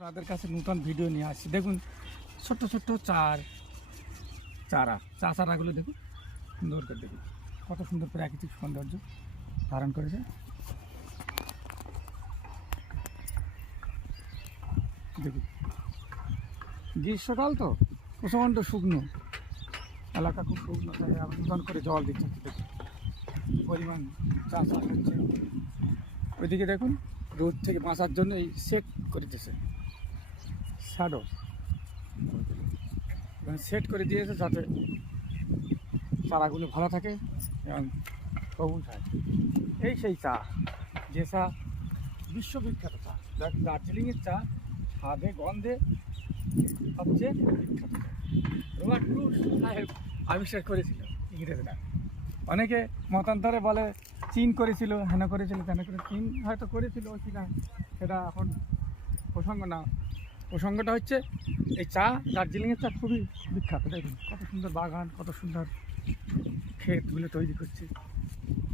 আপনাদের কাছে নতুন ভিডিও নিয়ে আসছি। দেখুন ছোট্ট ছোট্ট চারাগুলো দেখুন, সুন্দর করে দেখুন কত সুন্দর প্রাকৃতিক সৌন্দর্য ধারণ করেছে। দেখুন গ্রীষ্মকাল তো প্রচণ্ড শুকনো এলাকা, খুব শুকনো, তাই আবার নতুন করে জল দিচ্ছে। দেখুন কী পরিমাণ চাষ হচ্ছে। ওইদিকে দেখুন রোদ থেকে বাঁচার জন্য এই সেট করে দিয়েছে, শ্যাডো সেট করে দিয়েছে যাতে চারাগুলো ভালো থাকে এবং সবুজ হয়। এই সেই চা, যে চা বিশ্ববিখ্যাত চা, দার্জিলিংয়ের চা স্বাদে গন্ধে সবচেয়ে বিখ্যাত। রবার্ট ব্রুস সাহেব আবিষ্কার করেছিল ইংরেজরা। অনেকে মতান্তরে বলে চীন করেছিল, হেন করেছিল, তেন করে। চীন হয়তো করেছিল কিনা সেটা এখন প্রসঙ্গ না। প্রসঙ্গটা হচ্ছে এই চা, দার্জিলিংয়ের চা খুবই বিখ্যাত। দেখুন কত সুন্দর বাগান, কত সুন্দর ক্ষেতগুলো তৈরি করছে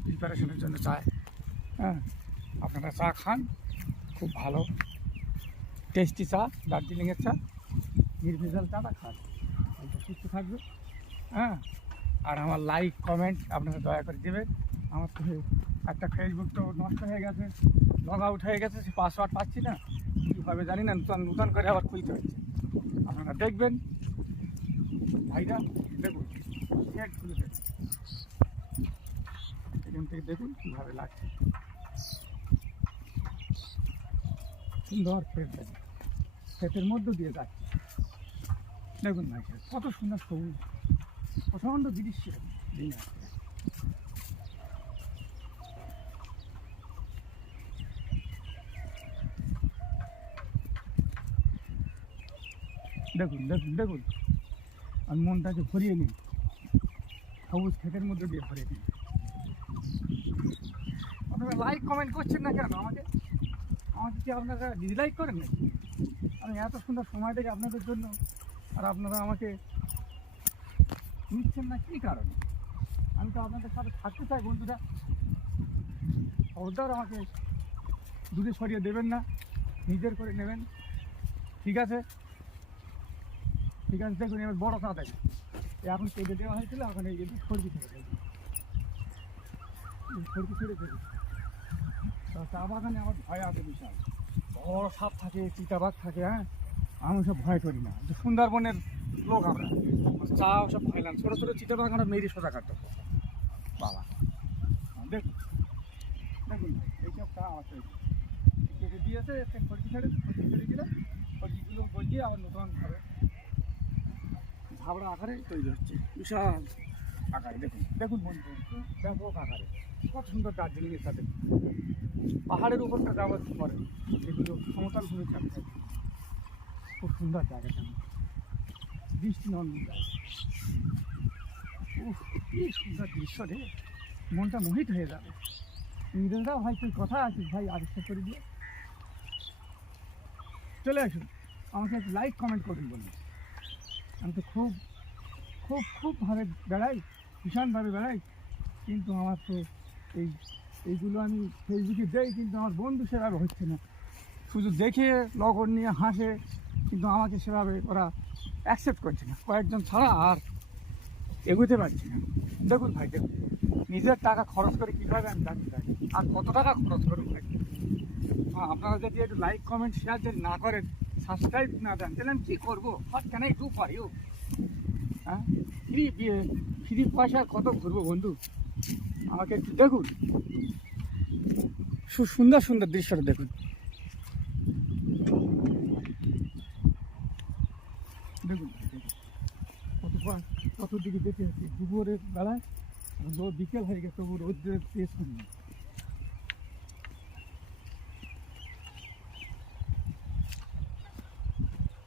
প্রিপারেশনের জন্য চায়। হ্যাঁ, আপনারা চা খান, খুব ভালো টেস্টি চা, দার্জিলিংয়ের চা, নির্ভেজাল চাটা খান, একটু সুস্থ থাকবে। হ্যাঁ, আর আমার লাইক কমেন্ট আপনারা দয়া করে দেবেন। আমার তো একটা ফেসবুক তো নষ্ট হয়ে গেছে, লগ আউট হয়ে গেছে, সে পাসওয়ার্ড পাচ্ছি না, কীভাবে জানি না, নতুন করে আবার খুলতে হচ্ছে। আপনারা দেখবেন ভাইরা, দেখুন ফ্যাট খুলে দেখুন, এখান থেকে দেখুন কীভাবে লাগছে, সুন্দর ফ্যাট। দেখুন ফ্যাটের মধ্য দিয়ে যাচ্ছে, দেখুন ভাই কত সুন্দর সবুজ, প্রচণ্ড দৃশ্য দিন আসছে। দেখুন দেখুন দেখুন, আমি মনটাকে ভরিয়ে নিই, সবুজ ক্ষেতের মধ্যে দিয়ে ভরিয়ে নিই। আপনারা লাইক কমেন্ট করছেন না কেন? আমাকে কি আপনারা ডিসলাইক করেন নাকি? আমি এত সুন্দর সময় থেকে আপনাদের জন্য, আর আপনারা আমাকে নিচ্ছেন না কী কারণে? আমি তো আপনাদের সাথে থাকতে চাই বন্ধুরা। খবরদার আমাকে দূরে সরিয়ে দেবেন না, নিজের করে নেবেন। ঠিক আছে ঠিক আছে। দেখুন এবার বড় চা দেখুন, এখন কেটে দেওয়া হয়েছিল, এখন এই কিন্তু সরকি ছেড়ে দেবে, সরকি ছেড়ে দেবে। চা বাগানে আমার ভয় আছে বিশাল, বড় সাপ থাকে, চিতাবাঘ থাকে। হ্যাঁ, আমি সব ভয় করি না, সুন্দরবনের লোক আমরা, চা ওসব ভয় লাগে। ছোটো ছোটো চিতাবাঘ আমরা মেরে সোজা কাটতে বাবা। দেখুন দেখুন এইসব চা আমার তৈরি কেটে দিয়েছে, সরকি ছেড়ে দিলে সরকিগুলো গজিয়ে আবার নতুনভাবে ঝাবড়া আকারে তৈরি হচ্ছে, বিশাল আকারে। দেখুন দেখুন বন্ধু, ব্যাপক আকারে কত সুন্দর দার্জিলিংয়ের সাথে পাহাড়ের উপরটা যাওয়ার পরে এগুলো সমতল ভূমি থাকছে, খুব সুন্দর জায়গাটা, দৃষ্টিনন্দন জায়গা। কি সুন্দর দৃশ্য রে, মনটা মোহিত হয়ে যাবে। ইংরেজরাও ভাই তুই কথা আছিস ভাই, আবিষ্কার করে দিয়ে চলে আসুন, আমাকে একটু লাইক কমেন্ট করুন বলুন। আমি তো খুব খুব খুবভাবে বেড়াই, ভীষণভাবে বেড়াই, কিন্তু আমার তো এইগুলো আমি ফেসবুকে দেই, কিন্তু আমার বন্ধু সেভাবে হচ্ছে না। শুধু দেখে লগন নিয়ে হাসে, কিন্তু আমাকে সেভাবে ওরা অ্যাকসেপ্ট করছে না, কয়েকজন ছাড়া আর এগোতে পারছি না। দেখুন ভাই দেখুন, নিজের টাকা খরচ করে কীভাবে আমি জানতে চাই, আর কত টাকা খরচ করুন ভাই। আপনারা যদি একটু লাইক কমেন্ট শেয়ার যদি না করেন, সাবস্ক্রাইব না দেন, তাহলে আমি কী করবো? What can I do for you? হ্যাঁ, ফ্রি পয়সা কত ঘুরবো বন্ধু? আমাকে একটু দেখুন, সুন্দর সুন্দর দৃশ্যটা দেখুন। দেখুন কত দিকে যেতে হচ্ছে দুপুরের বেলায়, বিকেল হয়ে গেছে, তবু রোদ্রের তেজ কমে।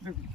দেখুন